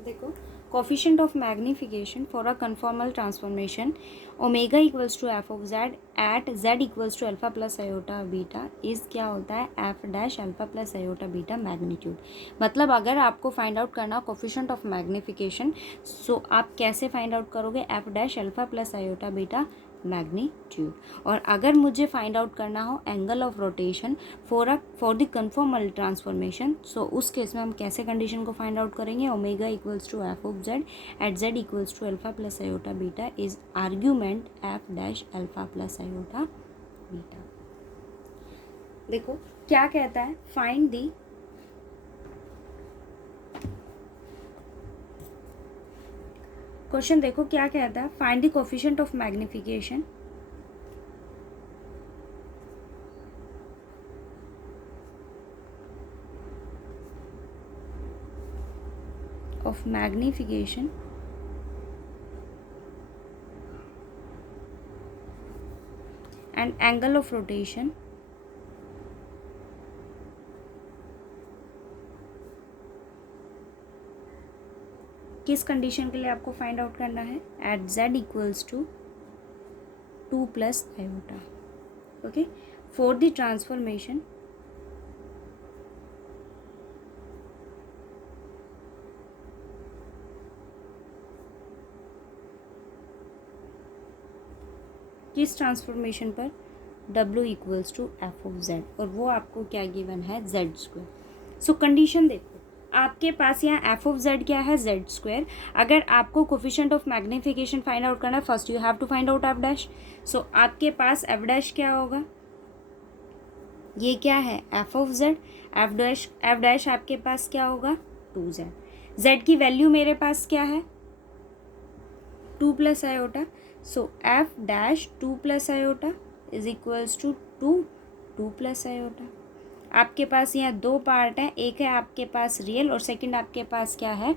देखो, coefficient of magnification for a conformal transformation omega equals to f of z at z equals to alpha plus iota beta is क्या होता है f dash alpha plus iota beta magnitude। मतलब अगर आपको find out करना coefficient of magnification, so आप कैसे find out करोगे f dash alpha plus iota beta मैग्नीट्यूड। और अगर मुझे फाइंड आउट करना हो angle of rotation for the conformal transformation, so उस केस में हम कैसे कंडीशन को फाइंड आउट करेंगे, omega equals to F of Z at Z equals to alpha plus iota beta is argument F dash alpha plus iota beta. देखो क्या कहता है, फाइंड दी क्वेश्चन, देखो क्या कहता है, find the coefficient of magnification and angle of rotation किस condition के लिए आपको फाइंड आउट करना है, at z equals to 2 plus iota. Okay, for the transformation किस ट्रांसफॉर्मेशन पर, w equals to F of z, और वो आपको क्या गिवन है, z स्क्वायर। सो कंडीशन देखो, आपके पास यहाँ एफ ऑफ जेड क्या है, जेड स्क्वायर। अगर आपको coefficient of magnification find out करना है, first you have to find out F dash. So आपके पास एफ डैश क्या होगा, ये क्या है F of Z, F dash आपके पास क्या होगा 2z। जेड की वैल्यू मेरे पास क्या है 2 plus iota. So F dash 2 plus iota is equals to 2 plus iota. आपके पास यहाँ दो पार्ट हैं, एक है आपके पास रियल और सेकंड आपके पास क्या है,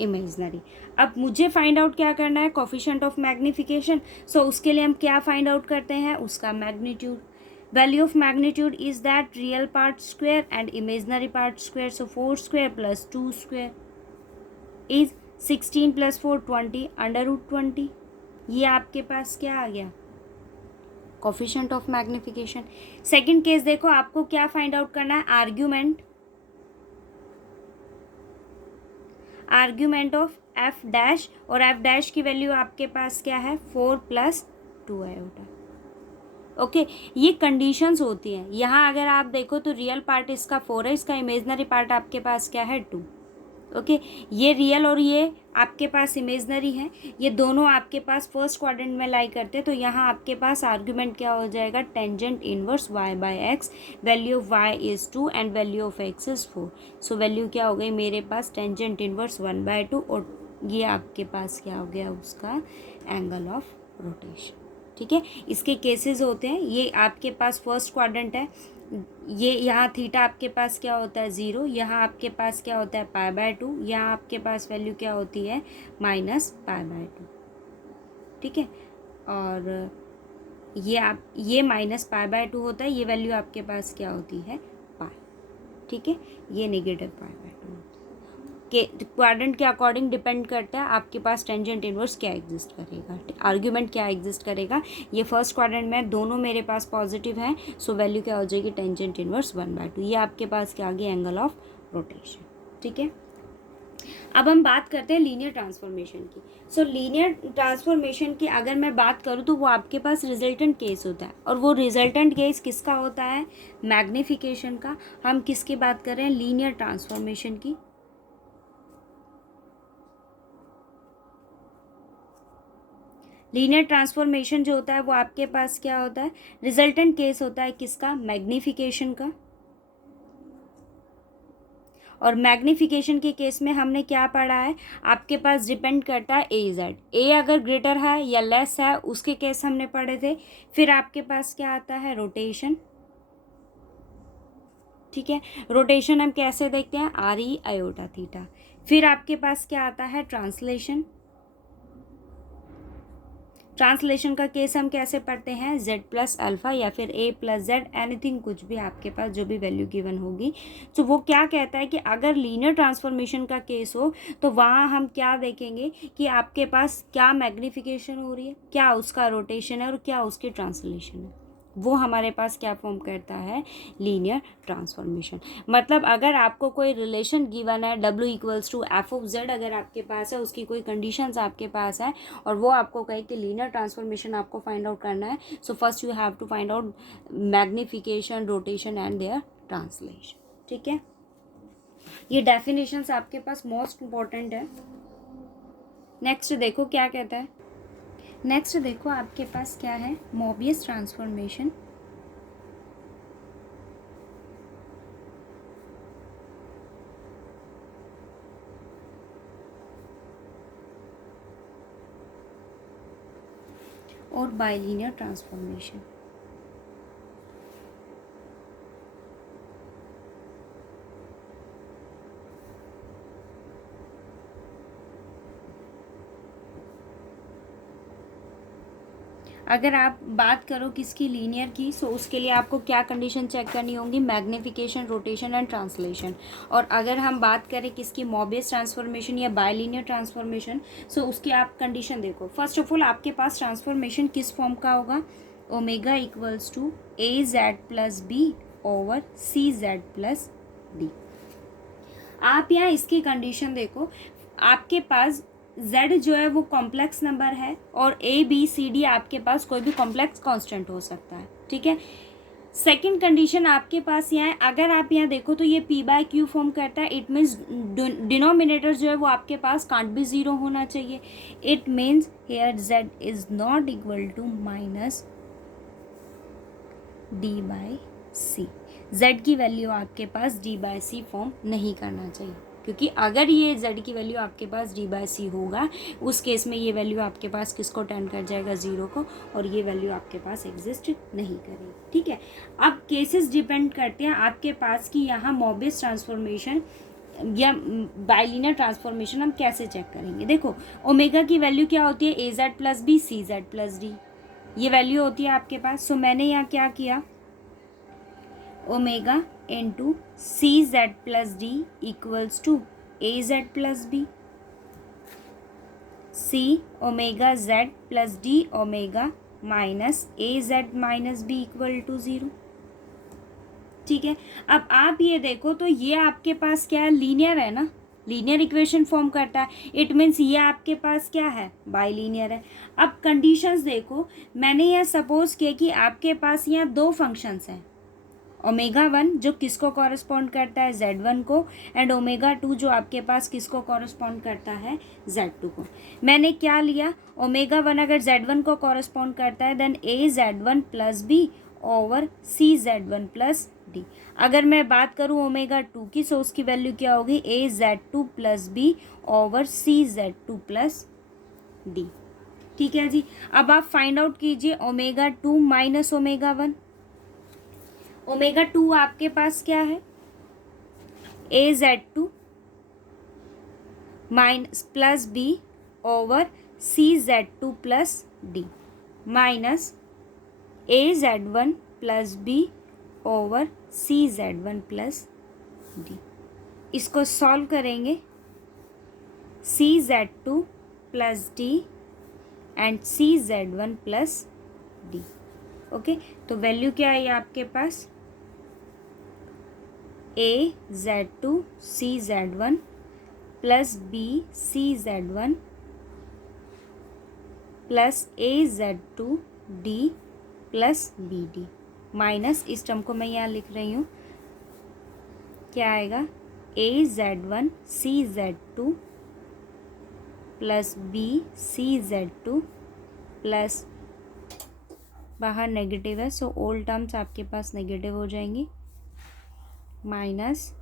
इमेजिनरी। अब मुझे फाइंड आउट क्या करना है, कोफिशिएंट ऑफ मैग्निफिकेशन। सो उसके लिए हम क्या फाइंड आउट करते हैं, उसका magnitude. Value of magnitude is that real part square and imaginary part square. So 4 square plus 2 square is 16 plus 4 20 under root 20। ये आपके पास क्या आ गया, coefficient of magnification. Second case देखो, आपको क्या फाइंड आउट करना है, आर्ग्यूमेंट ऑफ एफ डैश, और एफ डैश की वैल्यू आपके पास क्या है 4 प्लस 2 आयोटा। ओके, ये कंडीशंस होती हैं। यहाँ अगर आप देखो तो रियल पार्ट इसका 4 है, इसका इमेजिनरी पार्ट आपके पास क्या है 2। ओके, ये रियल और ये आपके पास इमेजनरी है, ये दोनों आपके पास फर्स्ट क्वाड्रेंट में लाई करते हैं। तो यहाँ आपके पास आर्ग्यूमेंट क्या हो जाएगा, tangent inverse y by X, value of y is 2 and value of x is 4। So value क्या हो गई मेरे पास, टेंजेंट इनवर्स 1/2, और ये आपके पास क्या हो गया, उसका एंगल ऑफ रोटेशन। ठीक है, इसके केसेस होते हैं, ये आपके पास फर्स्ट क्वाड्रेंट है, ये यहाँ थीटा आपके पास क्या होता है 0, यहाँ आपके पास क्या होता है π/2, यहाँ आपके पास वैल्यू क्या होती है -π/2। ठीक है, और ये -π/2 होता है, ये वैल्यू आपके पास क्या होती है π। ठीक है, ये नेगेटिव π/2 के क्वाड्रेंट के अकॉर्डिंग डिपेंड करता है आपके पास टेंजेंट इनवर्स क्या एग्जिस्ट करेगा, आर्ग्यूमेंट क्या एग्जिस्ट करेगा। ये फर्स्ट क्वाड्रेंट में दोनों मेरे पास पॉजिटिव हैं, सो वैल्यू क्या हो जाएगी, टेंजेंट इनवर्स 1/2। ये आपके पास क्या आ गया, एंगल ऑफ रोटेशन। ठीक है, अब हम बात करते हैं लीनियर ट्रांसफॉर्मेशन की। सो लीनियर ट्रांसफॉर्मेशन की अगर मैं बात करूँ तो वो आपके पास रिजल्टेंट केस होता है, और वो रिजल्टेंट केस किसका होता है, मैग्निफिकेशन का। हम किसकी बात कर रहे हैं, लीनियर ट्रांसफॉर्मेशन की। लीनियर ट्रांसफॉर्मेशन जो होता है वो आपके पास क्या होता है, रिजल्टेंट केस होता है किसका, मैग्निफिकेशन का। और मैग्निफिकेशन के केस में हमने क्या पढ़ा है, आपके पास डिपेंड करता है ए जेड, ए अगर ग्रेटर है या लेस है उसके केस हमने पढ़े थे। फिर आपके पास क्या आता है, रोटेशन। ठीक है, रोटेशन हम कैसे देखते हैं, RE आयोटा थीटा। फिर आपके पास क्या आता है, ट्रांसलेशन। ट्रांसलेशन का केस हम कैसे पढ़ते हैं, z प्लस अल्फ़ा या फिर a प्लस जेड, एनीथिंग, कुछ भी आपके पास जो भी वैल्यू गिवन होगी। तो वो क्या कहता है कि अगर लीनियर ट्रांसफॉर्मेशन का केस हो तो वहाँ हम क्या देखेंगे कि आपके पास क्या मैग्नीफिकेशन हो रही है, क्या उसका रोटेशन है और क्या उसकी ट्रांसलेशन है, वो हमारे पास क्या फॉर्म करता है, लीनियर ट्रांसफॉर्मेशन। मतलब अगर आपको कोई रिलेशन गिवन है W equals to F of Z, अगर आपके पास है, उसकी कोई कंडीशंस आपके पास है और वो आपको कहे कि लीनियर ट्रांसफॉर्मेशन आपको फाइंड आउट करना है, so first you have to find out magnification, rotation and their translation. ठीक है, ये डेफिनेशंस आपके पास मोस्ट इंपॉर्टेंट है। नेक्स्ट देखो क्या कहता है, नेक्स्ट देखो आपके पास क्या है, मोबियस ट्रांसफॉर्मेशन। और बाइलिनियर ट्रांसफॉर्मेशन। अगर आप बात करो किसकी, लीनियर की, सो उसके लिए आपको क्या कंडीशन चेक करनी होगी, मैग्नीफिकेशन, रोटेशन एंड ट्रांसलेशन। और अगर हम बात करें किसकी, मोबियस ट्रांसफॉर्मेशन या बाइलिनियर ट्रांसफॉर्मेशन, सो उसकी आप कंडीशन देखो। फर्स्ट ऑफ ऑल आपके पास ट्रांसफॉर्मेशन किस फॉर्म का होगा, omega equals to A Z plus B over C Z plus D. आप यहाँ इसकी कंडीशन देखो, आपके पास z जो है वो कॉम्प्लेक्स नंबर है और a b c d आपके पास कोई भी कॉम्प्लेक्स कांस्टेंट हो सकता है। ठीक है, सेकंड कंडीशन आपके पास यहाँ है, अगर आप यहाँ देखो तो ये p बाय क्यू फॉर्म करता है, इट मीन्स डिनोमिनेटर जो है वो आपके पास कांट भी ज़ीरो होना चाहिए। It means here z is not equal to minus D by C. z की वैल्यू आपके पास d बाई सी फॉर्म नहीं करना चाहिए, क्योंकि अगर ये z की वैल्यू आपके पास d बाई सी होगा, उस केस में ये वैल्यू आपके पास किसको टर्न कर जाएगा, ज़ीरो को, और ये वैल्यू आपके पास एग्जिस्ट नहीं करेगी। ठीक है, अब केसेस डिपेंड करते हैं आपके पास कि यहाँ मोबियस ट्रांसफॉर्मेशन या बाइलिनियर ट्रांसफॉर्मेशन हम कैसे चेक करेंगे। देखो ओमेगा की वैल्यू क्या होती है, A Z plus B C Z plus D, ये वैल्यू होती है आपके पास। सो मैंने यहाँ क्या किया, omega into C Z plus D equals to A Z plus B, C omega Z plus D omega minus A Z minus B equal to zero. ठीक है, अब आप ये देखो तो ये आपके पास क्या है, लीनियर है ना, लीनियर इक्वेशन फॉर्म करता है, इट मीन्स ये आपके पास क्या है, बाइलीनियर है। अब कंडीशंस देखो, मैंने यह सपोज किया कि आपके पास यहाँ दो फंक्शंस हैं, ओमेगा वन जो किसको कॉरस्पॉन्ड करता है, z1 को, एंड ओमेगा टू जो आपके पास किसको कॉरस्पॉन्ड करता है, z2 को। मैंने क्या लिया, ओमेगा वन अगर z1 को कॉरस्पॉन्ड करता है देन ए z1 plus B over C z1 plus D. अगर मैं बात करूँ ओमेगा टू की, सो उसकी वैल्यू क्या होगी, A z2 plus B over C z2 plus D. ठीक है जी, अब आप फाइंड आउट कीजिए omega two minus omega one. Omega two आपके पास क्या है, A Z two minus plus B over C Z two plus D minus A Z one plus B over C Z one plus D. इसको solve करेंगे, C Z two plus D and C Z one plus D. Okay, तो value क्या है आपके पास, A Z two C Z one plus B C Z one plus A Z two D plus B D minus, इस term को मैं यहाँ लिख रही हूँ, क्या आएगा, A Z one C Z two plus B C Z two plus, बाहर नेगेटिव है सो ऑल टर्म्स आपके पास नेगेटिव हो जाएंगी, minus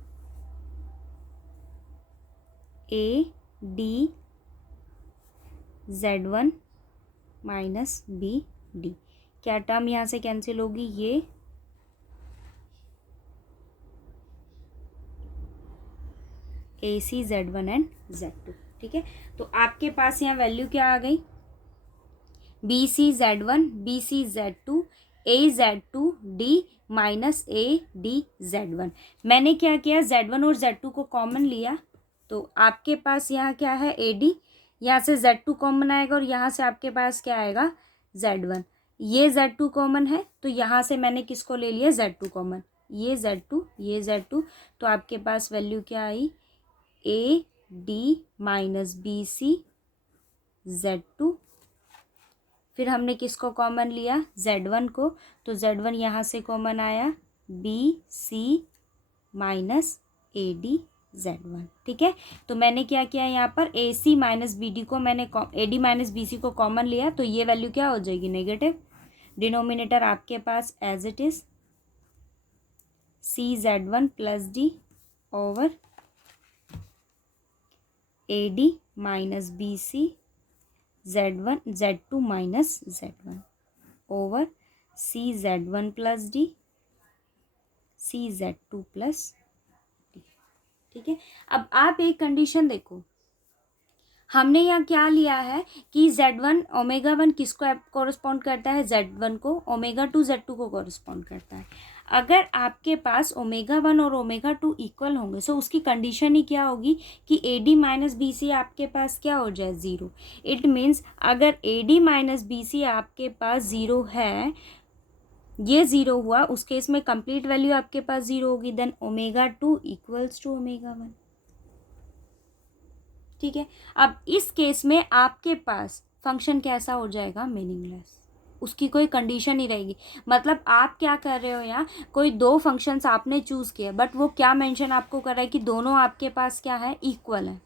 A D Z one minus B D. क्या टर्म यहाँ से कैंसिल होगी, ये A C Z one and Z two. ठीक है, तो आपके पास यहाँ वैल्यू क्या आ गई, B C Z1, B C Z2, A Z2 D minus A D Z1। मैंने क्या किया, Z1 और Z2 को कॉमन लिया, तो आपके पास यहाँ क्या है ए डी, यहाँ से Z2 कॉमन आएगा और यहाँ से आपके पास क्या आएगा Z1। ये Z2 कॉमन है तो यहाँ से मैंने किसको ले लिया Z2 कॉमन, ये Z2 ये Z2, तो आपके पास वैल्यू क्या आई A D minus B C Z2। फिर हमने किसको कॉमन लिया Z1 को, तो Z1 यहाँ से कॉमन आया B C minus A D Z1। ठीक है, तो मैंने क्या किया यहाँ पर A C minus B D को मैंने A D minus B C को कॉमन लिया, तो ये वैल्यू क्या हो जाएगी नेगेटिव। डिनोमिनेटर आपके पास as it is C Z1 plus D over A D minus B C Z1 Z2 minus Z1 over C Z1 plus D C Z2 plus D. ठीक है, अब आप एक कंडीशन देखो, हमने यहाँ क्या लिया है कि Z1 ओमेगा 1 किसको कोरिस्पॉन्ड करता है, Z1 को, ओमेगा 2 Z2 को कोरिस्पॉन्ड करता है। अगर आपके पास ओमेगा 1 और ओमेगा 2 इक्वल होंगे सो उसकी कंडीशन ही क्या होगी कि A D minus B C आपके पास क्या हो जाए ज़ीरो। इट मीन्स अगर A D minus B C आपके पास ज़ीरो है, ये ज़ीरो हुआ, उस केस में कंप्लीट वैल्यू आपके पास ज़ीरो होगी, then omega 2 equals to omega 1। ठीक है, अब इस केस में आपके पास फंक्शन कैसा हो जाएगा मीनिंगलेस, उसकी कोई कंडीशन नहीं रहेगी। मतलब आप क्या कर रहे हो यहाँ, कोई दो फंक्शंस आपने चूज़ किया बट वो क्या मेंशन आपको कर रहा है कि दोनों आपके पास क्या है इक्वल है,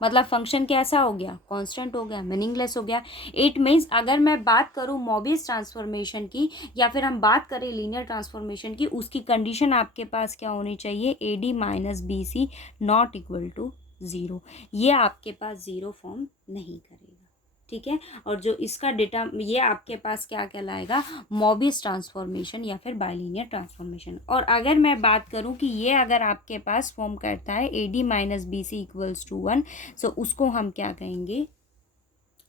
मतलब फंक्शन कैसा हो गया कांस्टेंट हो गया, मीनिंगलेस हो गया। इट मीन्स अगर मैं बात करूँ मोबियस ट्रांसफॉर्मेशन की या फिर हम बात करें लीनियर ट्रांसफॉर्मेशन की, उसकी कंडीशन आपके पास क्या होनी चाहिए, A D minus B C not equal to zero. ये आपके पास ज़ीरो फॉर्म नहीं करेगा। ठीक है, और जो इसका डेटा ये आपके पास क्या कहलाएगा मोबियस ट्रांसफॉर्मेशन या फिर बाइलिनियर ट्रांसफॉर्मेशन। और अगर मैं बात करूं कि ये अगर आपके पास फॉर्म करता है A D minus B C equals to 1, so उसको हम क्या कहेंगे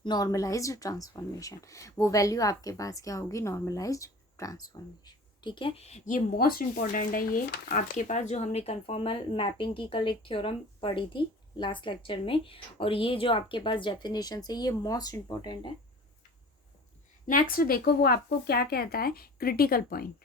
नॉर्मलाइज्ड ट्रांसफॉर्मेशन। वो वैल्यू आपके पास क्या होगी नॉर्मलाइज्ड ट्रांसफॉर्मेशन। ठीक है, ये मोस्ट इंपॉर्टेंट है, ये आपके पास जो हमने कन्फॉर्मल मैपिंग की कल एक थ्योरम पढ़ी थी लास्ट लेक्चर में, और ये जो आपके पास डेफिनेशन है ये मोस्ट इंपॉर्टेंट है। नेक्स्ट देखो वो आपको क्या कहता है क्रिटिकल पॉइंट।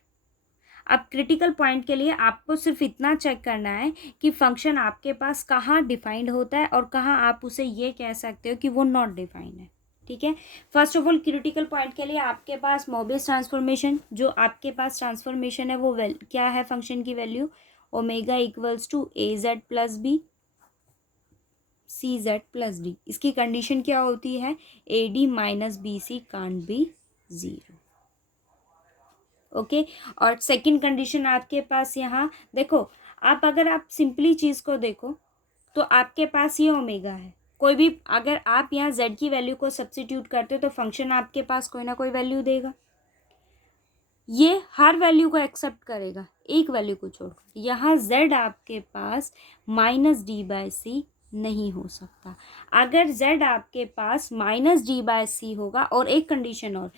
अब क्रिटिकल पॉइंट के लिए आपको सिर्फ इतना चेक करना है कि फंक्शन आपके पास कहाँ डिफाइंड होता है और कहाँ आप उसे ये कह सकते हो कि वो नॉट डिफाइंड है। ठीक है, first of all critical point के लिए आपके पास मोबियस ट्रांसफॉर्मेशन, जो आपके पास ट्रांसफॉर्मेशन है वो क्या है फंक्शन की value omega equals to A Z plus B C Z plus D. इसकी कंडीशन क्या होती है A D minus B C can't be zero. Okay, और सेकंड कंडीशन आपके पास यहाँ देखो, आप अगर आप सिंपली चीज़ को देखो तो आपके पास ये ओमेगा है, कोई भी अगर आप यहाँ z की वैल्यू को सब्स्टिट्यूट करते हो तो फंक्शन आपके पास कोई ना कोई वैल्यू देगा, ये हर वैल्यू को एक्सेप्ट करेगा एक वैल्यू को छोड़कर। यहाँ z आपके पास माइनस डी बाई सी नहीं हो सकता। अगर z आपके पास माइनस डी बाई सी होगा, और एक कंडीशन और,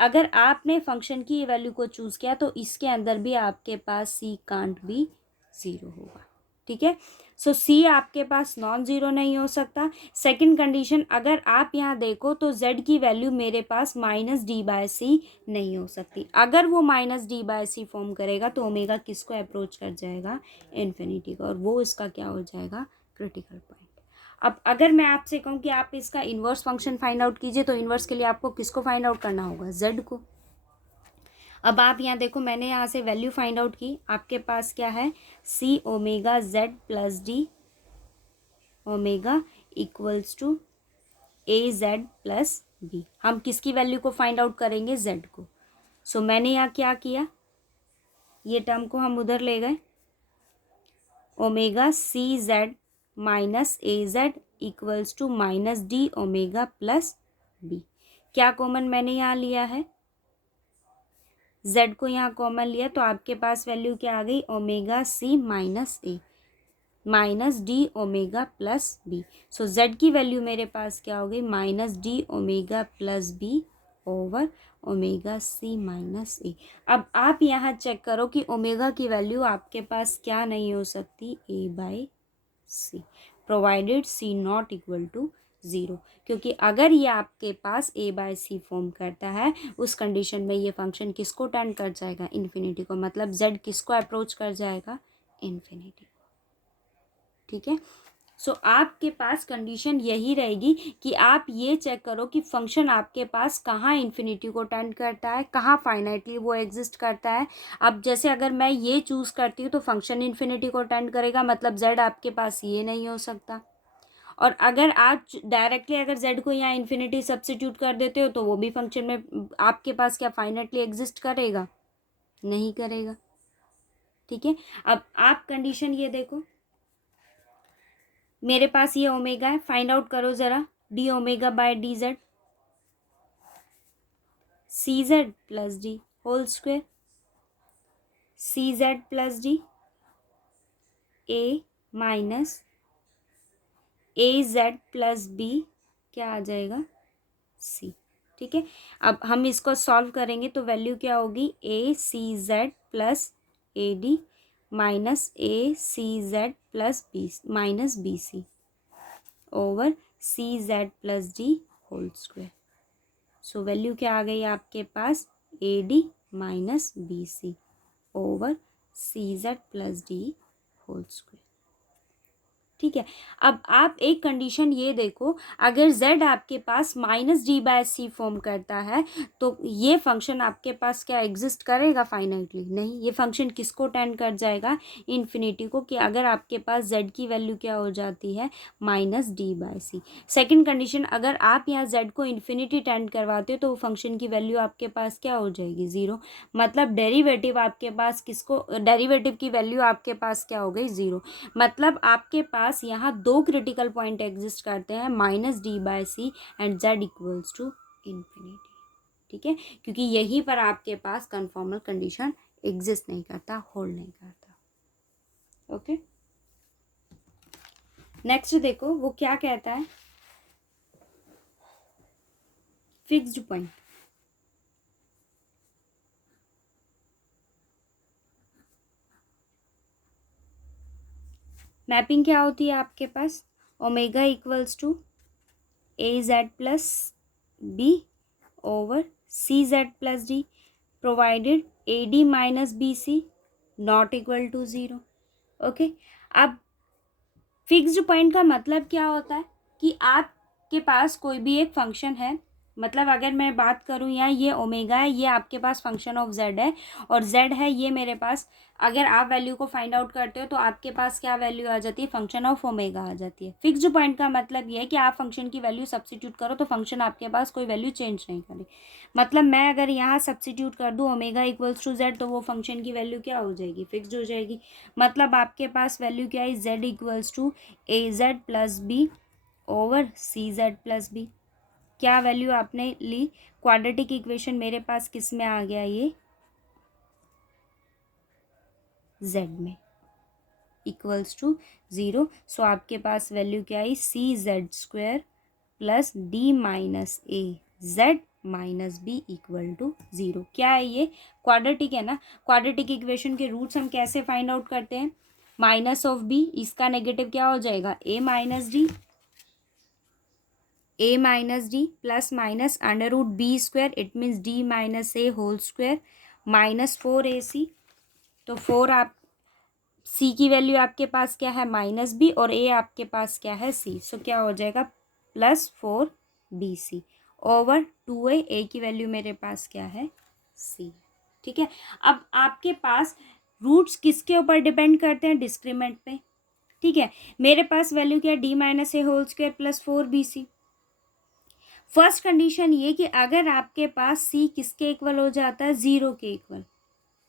अगर आपने फंक्शन की वैल्यू को चूज़ किया तो इसके अंदर भी आपके पास c कांट बी ज़ीरो होगा। ठीक है, सो c आपके पास नॉन ज़ीरो नहीं हो सकता। सेकंड कंडीशन, अगर आप यहाँ देखो तो z की वैल्यू मेरे पास माइनस डी बाय सी नहीं हो सकती। अगर वो minus D by C form करेगा तो ओमेगा किसको अप्रोच कर जाएगा इन्फिनिटी को, और वो इसका क्या हो जाएगा क्रिटिकल पॉइंट। अब अगर मैं आपसे कहूँ कि आप इसका इन्वर्स फंक्शन फाइंड आउट कीजिए तो इन्वर्स के लिए आपको किसको फाइंड आउट करना होगा z को। अब आप यहाँ देखो मैंने यहाँ से वैल्यू फाइंड आउट की, आपके पास क्या है C omega z plus D omega equals to A Z plus B. हम किसकी वैल्यू को फाइंड आउट करेंगे z को। सो मैंने यहाँ क्या किया, ये टर्म को हम उधर ले गए, omega C Z minus A Z equals to minus D omega plus B. क्या कॉमन मैंने यहाँ लिया है z को यहाँ कॉमन लिया, तो आपके पास वैल्यू क्या आ गई omega C minus A minus D omega plus B. So z की वैल्यू मेरे पास क्या हो गई minus D omega plus B over omega C minus A. अब आप यहाँ चेक करो कि ओमेगा की वैल्यू आपके पास क्या नहीं हो सकती, A by C, provided C not equal to zero. क्योंकि अगर ये आपके पास ए बाय सी फॉर्म करता है, उस कंडीशन में ये फंक्शन किसको टेंड कर जाएगा, इन्फिनिटी को। मतलब जेड किसको अप्रोच कर जाएगा, इन्फिनिटी। ठीक है, सो आपके पास कंडीशन यही रहेगी कि आप ये चेक करो कि फंक्शन आपके पास कहाँ इन्फिनिटी को टेंड करता है, कहाँ फाइनाइटली वो एग्जिस्ट करता है। अब जैसे अगर मैं ये चूज़ करती हूँ तो फंक्शन इन्फिनिटी को टेंड करेगा, मतलब जेड आपके पास ये नहीं हो सकता। और अगर आप डायरेक्टली अगर जेड को यहाँ इन्फिनिटी सब्स्टिट्यूट कर देते हो तो वो भी फंक्शन में आपके पास क्या फाइनाइटली एग्जिस्ट करेगा, नहीं करेगा। ठीक है, अब आप कंडीशन ये देखो, मेरे पास ये ओमेगा है, फाइंड आउट करो ज़रा, D omega by D Z, C Z plus D whole square, C Z plus D A minus A Z plus B, क्या आ जाएगा, सी। ठीक है, अब हम इसको सॉल्व करेंगे तो वैल्यू क्या होगी, a C Z plus a D minus a C Z plus b minus B c over C Z plus D whole square. So value क्या आ गई आपके पास, a D minus B c over C Z plus D whole square. ठीक है, अब आप एक कंडीशन ये देखो, अगर z आपके पास minus D by C form करता है तो ये फंक्शन आपके पास क्या एग्जिस्ट करेगा फाइनाइटली, नहीं। ये फंक्शन किसको टेंड कर जाएगा, इन्फिनिटी को, कि अगर आपके पास z की वैल्यू क्या हो जाती है, minus D by C. Second condition, अगर आप यहाँ z को इन्फिनिटी टेंड करवाते हो तो फंक्शन की वैल्यू आपके पास क्या हो जाएगी, ज़ीरो। मतलब डेरिवेटिव आपके पास किसको, डेरिवेटिव की वैल्यू आपके पास क्या हो गई, ज़ीरो। मतलब आपके पास यहाँ दो क्रिटिकल पॉइंट एग्जिस्ट करते हैं, minus D by C and Z equals to infinity. ठीक है, क्योंकि यहीं पर आपके पास कन्फॉर्मल कंडीशन एग्जिस्ट नहीं करता, होल्ड नहीं करता। ओके, नेक्स्ट देखो वो क्या कहता है, फिक्स्ड पॉइंट। मैपिंग क्या होती है आपके पास, omega equals to A Z plus B over C Z plus d, provided a D minus B C not equal to zero. Okay, अब फिक्स्ड पॉइंट का मतलब क्या होता है कि आपके पास कोई भी एक फंक्शन है, मतलब अगर मैं बात करूँ यहाँ, ये ओमेगा है, ये आपके पास फंक्शन ऑफ जेड है, और जेड है ये मेरे पास। अगर आप वैल्यू को फाइंड आउट करते हो तो आपके पास क्या वैल्यू आ जाती है, फंक्शन ऑफ ओमेगा आ जाती है। फिक्स्ड पॉइंट का मतलब ये है कि आप फंक्शन की वैल्यू सब्स्टिट्यूट करो तो फंक्शन आपके पास कोई वैल्यू चेंज नहीं करे। मतलब मैं अगर यहाँ सब्स्टिट्यूट कर दूँ ओमेगा इक्वल्स टू जेड तो वो फंक्शन की वैल्यू क्या हो जाएगी, फिक्स्ड हो जाएगी। मतलब आपके पास वैल्यू क्या है, Z equals to A Z plus B over C Z plus B. क्या वैल्यू आपने ली, क्वाड्रेटिक इक्वेशन मेरे पास किस में आ गया, ये z में, इक्वल्स टू ज़ीरो। सो आपके पास वैल्यू क्या आई, c z square plus D minus A Z minus B equal to zero. क्या है ये, क्वाड्रेटिक है ना। क्वाड्रेटिक इक्वेशन के रूट्स हम कैसे फाइंड आउट करते हैं, माइनस ऑफ बी, इसका नेगेटिव क्या हो जाएगा, a minus d, A minus d plus minus under root b square, it means d minus a whole square minus 4ac। तो 4 आप सी की वैल्यू आपके पास क्या है, माइनस बी, और ए आपके पास क्या है, सी। सो क्या हो जाएगा, प्लस 4bc ओवर 2a, ए की वैल्यू मेरे पास क्या है, सी। ठीक है, अब आपके पास रूट्स किसके ऊपर डिपेंड करते हैं, डिस्क्रीमेंट पे। ठीक है, मेरे पास वैल्यू क्या है, d minus a whole square plus 4bc। First condition ये कि अगर आपके पास सी किसके इक्वल हो जाता है, ज़ीरो के इक्वल,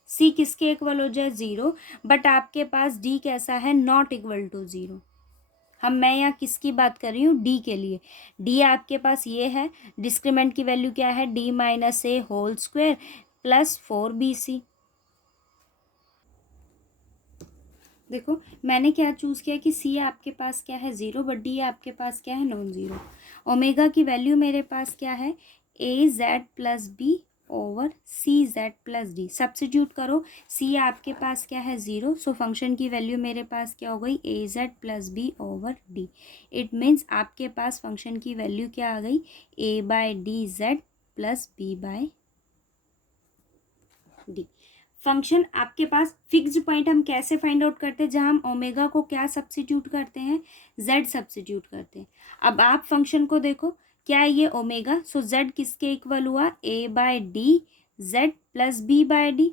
सी किसके इक्वल हो जाए, ज़ीरो, बट आपके पास डी कैसा है, नॉट इक्वल टू ज़ीरो। मैं यहाँ किसकी बात कर रही हूँ, डी के लिए। डी आपके पास ये है, डिस्क्रीमेंट की वैल्यू क्या है, d minus a whole square plus 4bc। देखो मैंने क्या चूज़ किया कि सी आपके पास क्या है, ज़ीरो, बट डी आपके पास क्या है, नॉन ज़ीरो। ओमेगा की वैल्यू मेरे पास क्या है, A Z plus B over C Z plus D. Substitute करो, सी आपके पास क्या है 0, सो फंक्शन की वैल्यू मेरे पास क्या हो गई a Z plus B over d. It means आपके पास फंक्शन की वैल्यू क्या आ गई a by D z plus b by d. Function आपके पास फिक्स्ड पॉइंट हम कैसे फाइंड आउट करते हैं, जहां हम ओमेगा को क्या सब्स्टिट्यूट करते हैं, जेड सब्स्टिट्यूट करते हैं। अब आप फंक्शन को देखो, क्या है ये ओमेगा, सो जेड किसके इक्वल हुआ a by D z plus b by d.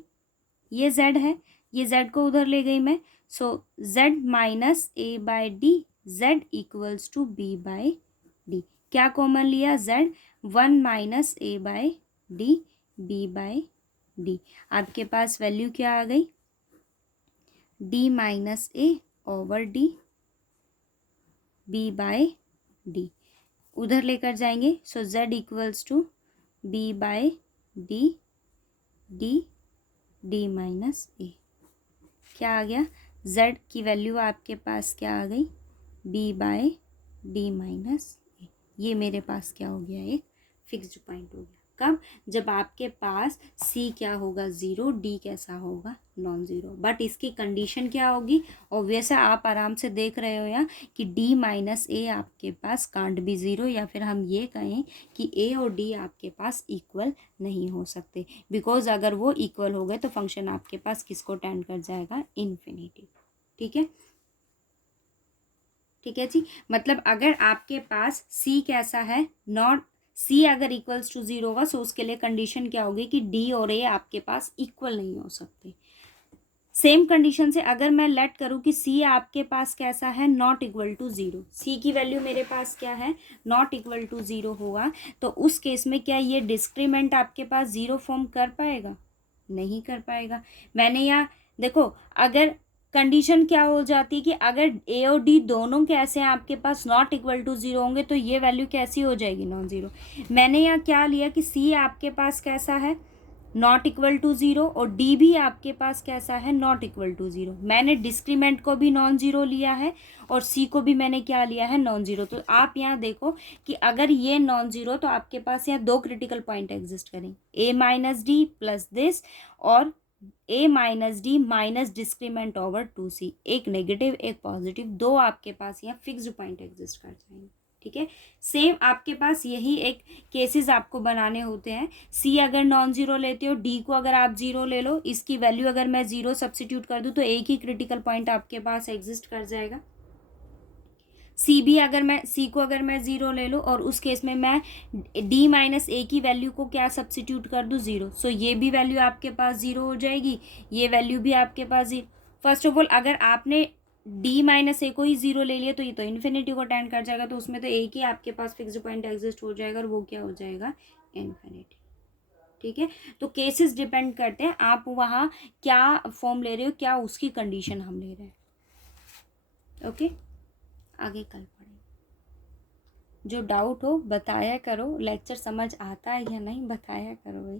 ये जेड है, ये जेड को उधर ले गई मैं, so z minus a by D z equals to b by d. क्या कॉमन लिया, z, 1 minus a by d b by d. आपके पास वैल्यू क्या आ गई, d minus a over d b by d. उधर लेकर जाएंगे, सो Z equals to b by d d d minus a. क्या आ गया, जेड की वैल्यू आपके पास क्या आ गई, बी बाय डी माइनस ए। ये मेरे पास क्या हो गया, एक फिक्स्ड पॉइंट हो गया। कब, जब आपके पास सी क्या होगा 0, डी कैसा होगा नॉन ज़ीरो। बट इसकी कंडीशन क्या होगी, ऑब्वियस है, आप आराम से देख रहे हो यहाँ कि डी माइनस ए आपके पास कांट बी 0, या फिर हम ये कहें कि ए और डी आपके पास इक्वल नहीं हो सकते, बिकॉज अगर वो इक्वल हो गए तो फंक्शन आपके पास किसको टेंड कर जाएगा, इन्फिनिटी। ठीक है, ठीक है जी। मतलब अगर आपके पास सी कैसा है, नॉट सी अगर इक्वल्स टू 0 होगा, सो उसके लिए कंडीशन क्या होगी कि डी और ए आपके पास इक्वल नहीं हो सकते। सेम कंडीशन से अगर मैं लेट करूँ कि सी आपके पास कैसा है, नॉट इक्वल टू 0, सी की वैल्यू मेरे पास क्या है, नॉट इक्वल टू 0 होगा, तो उस केस में क्या ये डिस्क्रीमेंट आपके पास 0 फॉर्म कर पाएगा, नहीं कर पाएगा। मैंने यहाँ देखो, अगर कंडीशन क्या हो जाती है कि अगर ए और डी दोनों कैसे हैं आपके पास नॉट इक्वल टू 0 होंगे, तो ये वैल्यू कैसी हो जाएगी, नॉन ज़ीरो। मैंने यहाँ क्या लिया कि सी आपके पास कैसा है, नॉट इक्वल टू 0, और डी भी आपके पास कैसा है, नॉट इक्वल टू 0। मैंने डिस्क्रीमेंट को भी नॉन ज़ीरो लिया है और सी को भी मैंने क्या लिया है, नॉन ज़ीरो। तो आप यहाँ देखो कि अगर ये नॉन ज़ीरो, तो आपके पास यहाँ दो क्रिटिकल पॉइंट एग्जिस्ट करें, a minus d plus this, और a minus d minus discriminant over 2c, एक नेगेटिव एक पॉजिटिव, दो आपके पास यहाँ फिक्स्ड पॉइंट एग्जिस्ट कर जाएंगे। ठीक है, सेम आपके पास यही एक केसेस आपको बनाने होते हैं। सी अगर नॉन ज़ीरो लेते हो, डी को अगर आप 0 ले लो, इसकी वैल्यू अगर मैं 0 सब्स्टिट्यूट कर दूँ तो एक ही क्रिटिकल पॉइंट आपके पास एग्जिस्ट कर जाएगा। सी भी अगर मैं सी को अगर मैं 0 ले लूँ और उस केस में मैं डी माइनस ए की वैल्यू को क्या सब्स्टिट्यूट कर दूँ, 0, सो ये भी वैल्यू आपके पास 0 हो जाएगी, ये वैल्यू भी आपके पास 0। फर्स्ट ऑफ ऑल अगर आपने डी माइनस ए को ही 0 ले लिया तो ये तो इन्फिनिटी को टेंड कर जाएगा, तो उसमें तो एक ही आपके पास फिक्स्ड पॉइंट एग्जिस्ट हो जाएगा और वो क्या हो जाएगा, इन्फिनिटी। ठीक है, तो केसेस डिपेंड करते हैं आप वहाँ क्या फॉर्म ले रहे हो, क्या उसकी कंडीशन हम ले रहे हैं। ओके, आगे कल पढ़ेंगे। जो डाउट हो बताया करो, लेक्चर समझ आता है या नहीं बताया करो भाई।